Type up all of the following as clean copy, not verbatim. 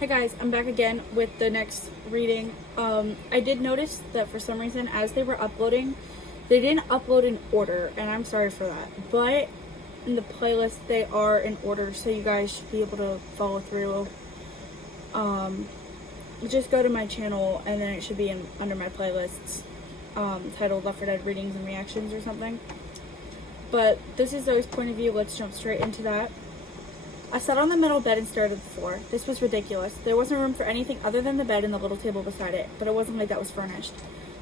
Hey guys, I'm back again with the next reading. I did notice that for some reason, as they were uploading, they didn't upload in order, and I'm sorry for that. But in the playlist, they are in order, so you guys should be able to follow through. Just go to my channel, and then it should be under my playlists, titled Left 4 Dead Readings and Reactions or something. But this is Zoe's point of view. Let's jump straight into that. I sat on the metal bed and stared at the floor. This was ridiculous. There wasn't room for anything other than the bed and the little table beside it, but it wasn't like that was furnished.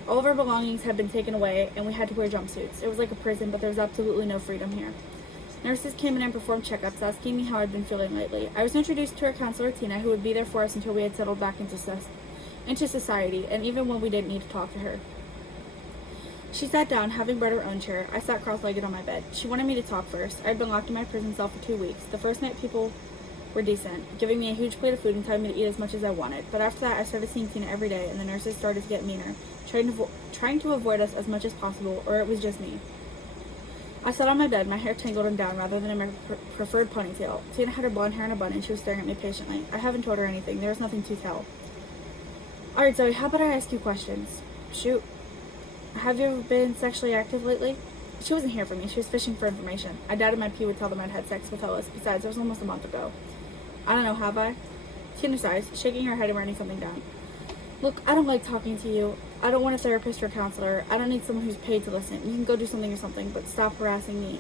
All of our belongings had been taken away, and we had to wear jumpsuits. It was like a prison, but there was absolutely no freedom here. Nurses came in and performed checkups, asking me how I'd been feeling lately. I was introduced to our counselor, Tina, who would be there for us until we had settled back into society, and even when we didn't need to talk to her. She sat down, having brought her own chair. I sat cross-legged on my bed. She wanted me to talk first. I had been locked in my prison cell for 2 weeks. The first night, people were decent, giving me a huge plate of food and telling me to eat as much as I wanted. But after that, I started seeing Tina every day, and the nurses started to get meaner, trying to avoid us as much as possible, or it was just me. I sat on my bed, my hair tangled and down rather than in my preferred ponytail. Tina had her blonde hair in a bun, and she was staring at me patiently. I haven't told her anything. There was nothing to tell. Alright, Zoe, how about I ask you questions? Shoot. Have you ever been sexually active lately? She wasn't here for me. She was fishing for information. I doubted my P would tell them I'd had sex with Ellis. Besides, it was almost a month ago. I don't know, have I? Tina sighs, shaking her head and writing something down. Look, I don't like talking to you. I don't want a therapist or a counselor. I don't need someone who's paid to listen. You can go do something or something, but stop harassing me.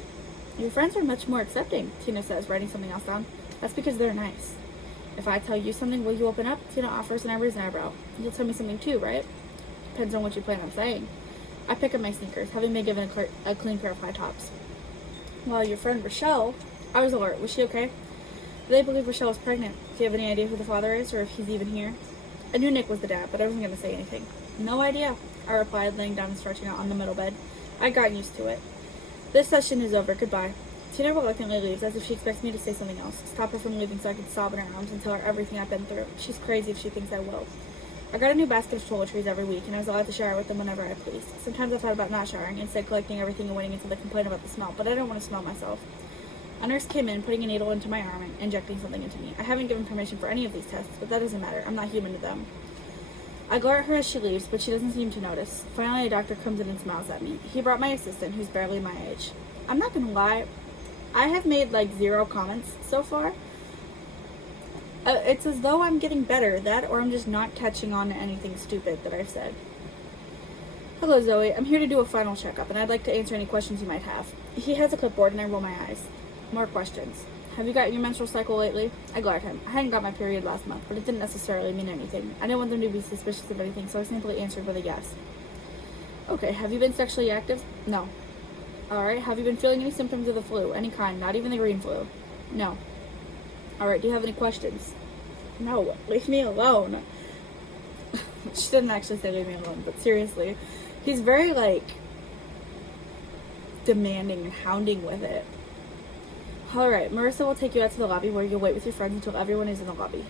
Your friends are much more accepting, Tina says, writing something else down. That's because they're nice. If I tell you something, will you open up? Tina offers and I raise an eyebrow. You'll tell me something too, right? Depends on what you plan on saying. I pick up my sneakers, having been given a clean pair of high tops. While your friend Rochelle, I was alert. Was she okay? They believe Rochelle is pregnant. Do you have any idea who the father is, or if he's even here? I knew Nick was the dad, but I wasn't going to say anything. No idea, I replied, laying down and stretching out on the middle bed. I'd gotten used to it. This session is over. Goodbye. Tina reluctantly leaves, as if she expects me to say something else. Stop her from leaving so I can sob in her arms and tell her everything I've been through. She's crazy if she thinks I will. I got a new basket of toiletries every week, and I was allowed to shower with them whenever I pleased. Sometimes I thought about not showering, instead collecting everything and waiting until they complained about the smell, but I didn't want to smell myself. A nurse came in, putting a needle into my arm and injecting something into me. I haven't given permission for any of these tests, but that doesn't matter. I'm not human to them. I glare at her as she leaves, but she doesn't seem to notice. Finally, a doctor comes in and smiles at me. He brought my assistant, who's barely my age. I'm not gonna lie, I have made like 0 comments so far. It's as though I'm getting better at that, or I'm just not catching on to anything stupid that I've said. Hello, Zoe. I'm here to do a final checkup, and I'd like to answer any questions you might have. He has a clipboard, and I roll my eyes. More questions. Have you gotten your menstrual cycle lately? I glare at him. I hadn't got my period last month, but it didn't necessarily mean anything. I didn't want them to be suspicious of anything, so I simply answered with a yes. Okay, have you been sexually active? No. Alright, have you been feeling any symptoms of the flu? Any kind, not even the green flu? No. Alright, do you have any questions? No, leave me alone. She didn't actually say leave me alone, but seriously. He's very, like, demanding and hounding with it. Alright, Marissa will take you out to the lobby where you'll wait with your friends until everyone is in the lobby.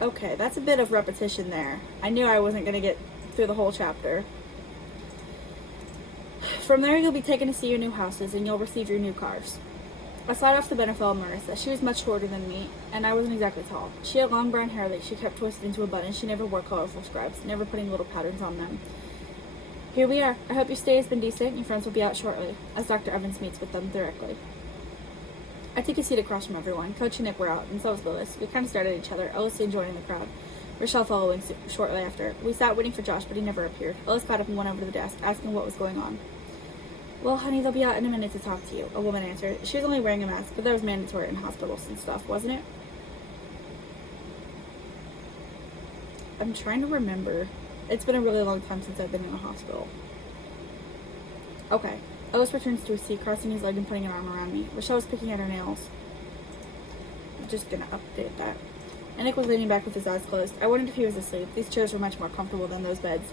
Okay, that's a bit of repetition there. I knew I wasn't going to get through the whole chapter. From there, you'll be taken to see your new houses, and you'll receive your new cars. I slid off the bed and fell on Marissa. She was much shorter than me, and I wasn't exactly tall. She had long brown hair that she kept twisted into a bun, and she never wore colorful scrubs, never putting little patterns on them. Here we are. I hope your stay has been decent. Your friends will be out shortly, as Dr. Evans meets with them directly. I take a seat across from everyone. Coach and Nick were out, and so was Lewis. We kind of stared at each other, Ellis joining the crowd, Rochelle following shortly after. We sat waiting for Josh, but he never appeared. Ellis got up and went over to the desk, asking what was going on. Well, honey, they'll be out in a minute to talk to you, a woman answered. She was only wearing a mask, but that was mandatory in hospitals and stuff, wasn't it? I'm trying to remember. It's been a really long time since I've been in a hospital. Okay. Ellis returns to his seat, crossing his leg and putting an arm around me. Rochelle was picking at her nails. I'm just gonna update that. And Nick was leaning back with his eyes closed. I wondered if he was asleep. These chairs were much more comfortable than those beds.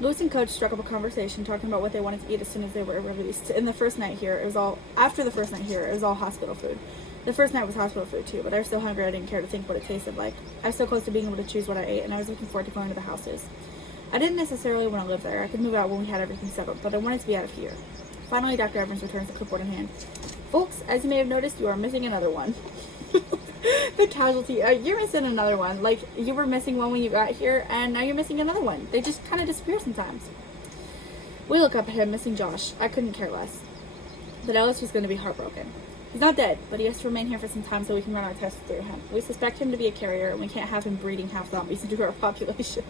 Lewis and Coach struck up a conversation, talking about what they wanted to eat as soon as they were released. After the first night here, it was all hospital food. The first night was hospital food too, but I was so hungry I didn't care to think what it tasted like. I was so close to being able to choose what I ate, and I was looking forward to going to the houses. I didn't necessarily want to live there. I could move out when we had everything settled, but I wanted to be out of here. Finally, Dr. Evans returns the clipboard in hand. Folks, as you may have noticed, you are missing another one. The casualty. You're missing another one. Like, you were missing one when you got here, and now you're missing another one. They just kind of disappear sometimes. We look up at him, missing Josh. I couldn't care less. But Ellis was going to be heartbroken. He's not dead, but he has to remain here for some time so we can run our tests through him. We suspect him to be a carrier, and we can't have him breeding half zombies into our population.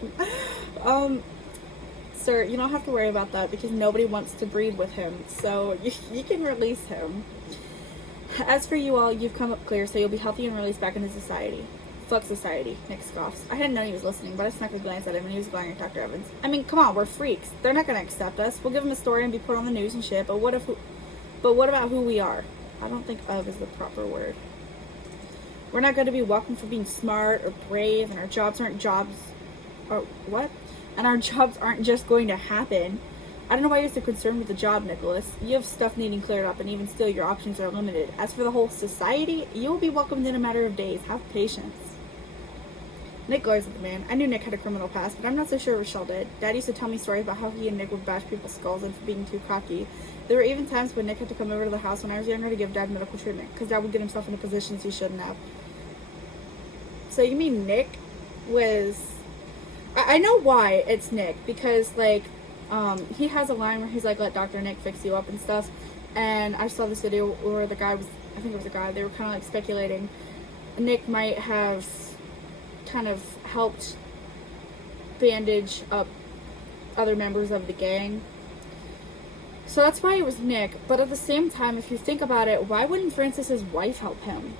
Sir, you don't have to worry about that because nobody wants to breed with him, so you can release him. As for you all, you've come up clear, so you'll be healthy and released back into society. Fuck society, Nick scoffs. I hadn't known he was listening, but I snuck a glance at him and he was glaring at Dr. Evans. I mean, come on, we're freaks. They're not gonna accept us. We'll give them a story and be put on the news and shit, but what about who we are? I don't think of is the proper word. We're not going to be welcomed for being smart or brave, and our jobs aren't jobs, or what? And our jobs aren't just going to happen. I don't know why you're so concerned with the job, Nicholas. You have stuff needing cleared up, and even still, your options are limited. As for the whole society, you will be welcomed in a matter of days. Have patience. Nick glares at the man. I knew Nick had a criminal past, but I'm not so sure Rochelle did. Dad used to tell me stories about how he and Nick would bash people's skulls and for being too cocky. There were even times when Nick had to come over to the house when I was younger to give Dad medical treatment, because Dad would get himself into positions he shouldn't have. So you mean Nick was... I know why it's Nick, because, like, he has a line where he's like, let Dr. Nick fix you up and stuff, and I saw this video where the guy was, I think it was a guy, they were kind of like speculating Nick might have kind of helped bandage up other members of the gang. So that's why it was Nick, but at the same time, if you think about it, why wouldn't Francis's wife help him?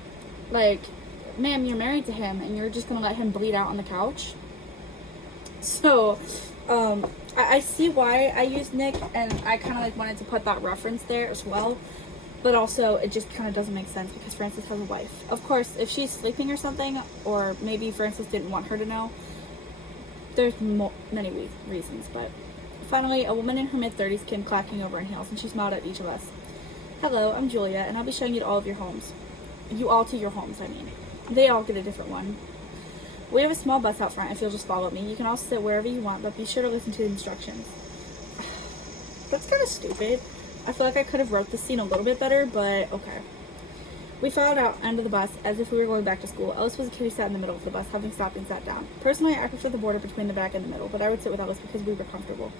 Like, ma'am, you're married to him, and you're just gonna let him bleed out on the couch? So, I see why I used Nick, and I kind of like wanted to put that reference there as well, but also it just kind of doesn't make sense because Francis has a wife. Of course, if she's sleeping or something, or maybe Francis didn't want her to know, there's many reasons, but finally, a woman in her mid-30s came clacking over in heels, and she smiled at each of us. Hello, I'm Julia, and I'll be showing you to all of your homes. You all to your homes, I mean. They all get a different one. We have a small bus out front if you'll just follow me. You can all sit wherever you want, but be sure to listen to the instructions. That's kind of stupid. I feel like I could have wrote this scene a little bit better, but okay. We filed out under the bus as if we were going back to school. Ellis was a kid who sat in the middle of the bus, having stopped and sat down. Personally, I prefer the border between the back and the middle, but I would sit with Ellis because we were comfortable.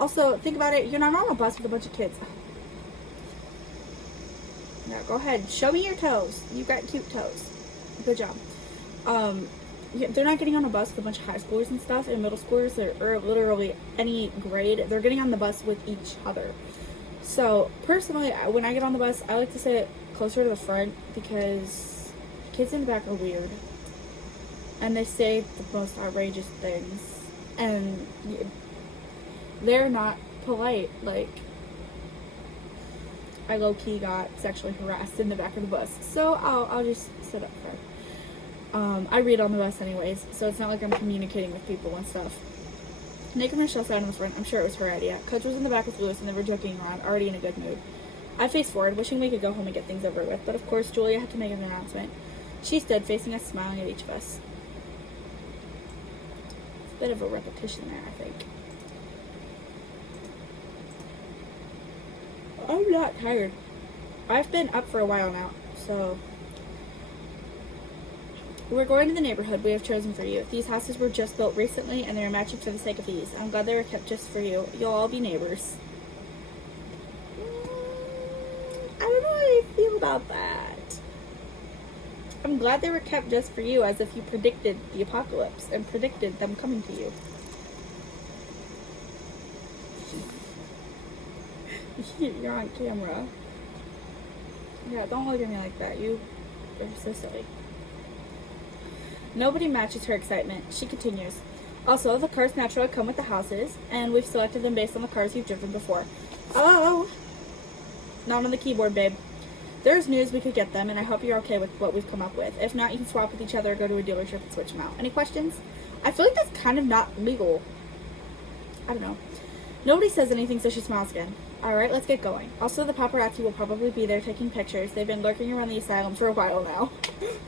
Also, think about it, you're not on a bus with a bunch of kids. Now, go ahead. Show me your toes. You got cute toes. Good job. They're not getting on a bus with a bunch of high schoolers and stuff, and middle schoolers, or literally any grade. They're getting on the bus with each other. So, personally, when I get on the bus, I like to sit closer to the front because kids in the back are weird. And they say the most outrageous things. And they're not polite. Like, I low-key got sexually harassed in the back of the bus. So, I'll just sit up front. I read on the bus anyways, so it's not like I'm communicating with people and stuff. Nick and Rochelle sat in the front. I'm sure it was her idea. Coach was in the back with Lewis, and they were joking around, already in a good mood. I faced forward, wishing we could go home and get things over with, but of course Julia had to make an announcement. She stood, facing us, smiling at each of us. It's a bit of a repetition there, I think. I'm not tired. I've been up for a while now, so... We're going to the neighborhood we have chosen for you. These houses were just built recently, and they are matching for the sake of ease. I'm glad they were kept just for you. You'll all be neighbors. I don't know how I feel about that. I'm glad they were kept just for you, as if you predicted the apocalypse and predicted them coming to you. You're on camera. Yeah, don't look at me like that. You are so silly. Nobody matches her excitement. She continues. Also, the cars naturally come with the houses, and we've selected them based on the cars you've driven before. Oh! Not on the keyboard, babe. There's news we could get them, and I hope you're okay with what we've come up with. If not, you can swap with each other or go to a dealership and switch them out. Any questions? I feel like that's kind of not legal. I don't know. Nobody says anything, so she smiles again. Alright, let's get going. Also, the paparazzi will probably be there taking pictures. They've been lurking around the asylum for a while now.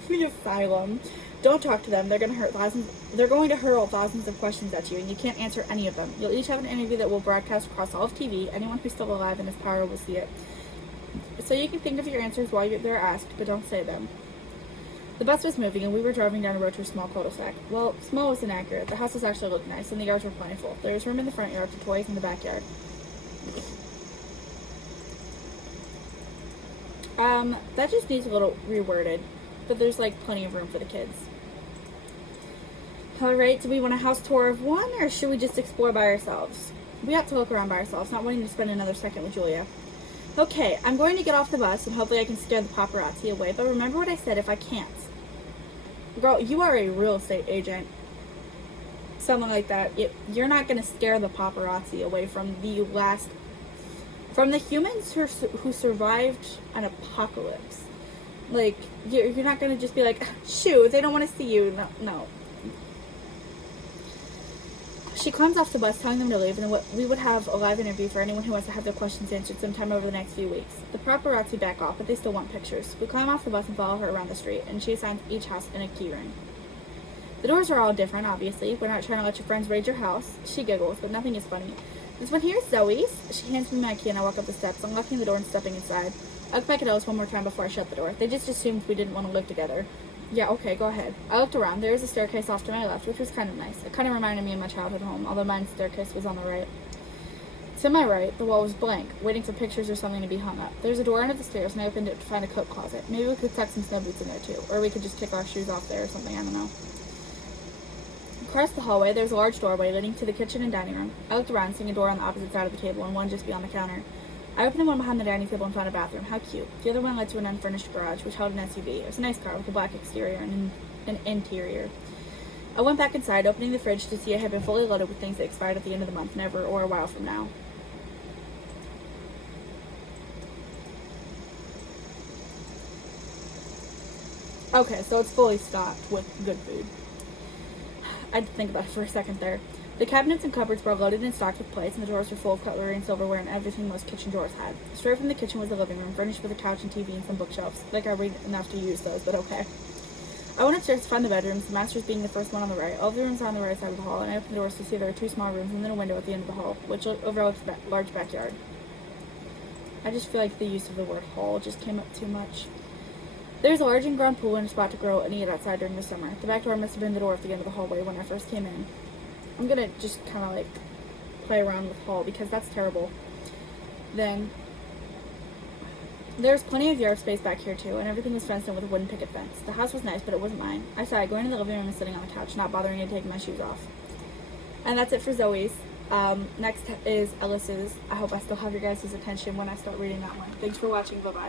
The asylum. Don't talk to them. They're going to hurl thousands of questions at you, and you can't answer any of them. You'll each have an interview that will broadcast across all of TV. Anyone who's still alive in his power will see it. So you can think of your answers while they're asked, but don't say them. The bus was moving, and we were driving down a road to a small cul-de-sac. Well, small was inaccurate. The houses actually looked nice, and the yards were plentiful. There was room in the front yard for toys in the backyard. That just needs a little reworded, but there's like plenty of room for the kids. Alright, do we want a house tour of one, or should we just explore by ourselves? We have to look around by ourselves, not wanting to spend another second with Julia. Okay, I'm going to get off the bus, and hopefully I can scare the paparazzi away, but remember what I said if I can't. Girl, you are a real estate agent. Something like that. You're not going to scare the paparazzi away from the humans who survived an apocalypse. Like, you're not going to just be like, shoo, they don't want to see you. No. She climbs off the bus, telling them to leave, and we would have a live interview for anyone who wants to have their questions answered sometime over the next few weeks. The paparazzi back off, but they still want pictures. We climb off the bus and follow her around the street, and she assigns each house in a key ring. The doors are all different, obviously. We're not trying to let your friends raid your house. She giggles, but nothing is funny. This one here is Zoey's. She hands me my key, and I walk up the steps, unlocking the door and stepping inside. I look back at Ellis one more time before I shut the door. They just assumed we didn't want to live together. Yeah, okay, go ahead. I looked around. There was a staircase off to my left, which was kind of nice. It kind of reminded me of my childhood home, although mine's staircase was on the right. To my right, the wall was blank, waiting for pictures or something to be hung up. There was a door under the stairs, and I opened it to find a coat closet. Maybe we could tuck some snow boots in there, too. Or we could just kick our shoes off there or something, I don't know. Across the hallway, there was a large doorway leading to the kitchen and dining room. I looked around, seeing a door on the opposite side of the table and one just beyond the counter. I opened the one behind the dining table and found a bathroom. How cute. The other one led to an unfurnished garage, which held an SUV. It was a nice car with a black exterior and an interior. I went back inside, opening the fridge to see it had been fully loaded with things that expired at the end of the month, never or a while from now. Okay, so it's fully stocked with good food. I had to think about it for a second there. The cabinets and cupboards were loaded and stocked with plates, and the drawers were full of cutlery and silverware and everything most kitchen drawers had. Straight from the kitchen was the living room, furnished with a couch and TV and some bookshelves. Like I read enough to use those, but okay. I went upstairs to find the bedrooms, the master's being the first one on the right. All the rooms are on the right side of the hall, and I opened the doors to see there were two small rooms and then a window at the end of the hall, which overlooks a large backyard. I just feel like the use of the word hall just came up too much. There's a large in-ground pool and a spot to grow and eat outside during the summer. The back door must have been the door at the end of the hallway when I first came in. I'm gonna just kind of like play around with hall because that's terrible. Then there's plenty of yard space back here too, and everything was fenced in with a wooden picket fence. The house was nice, but it wasn't mine. I sighed, going into the living room and sitting on the couch, not bothering to take my shoes off. And that's it for Zoey's. Next is Ellis's. I hope I still have your guys' attention when I start reading that one. Thanks for watching. Bye-bye.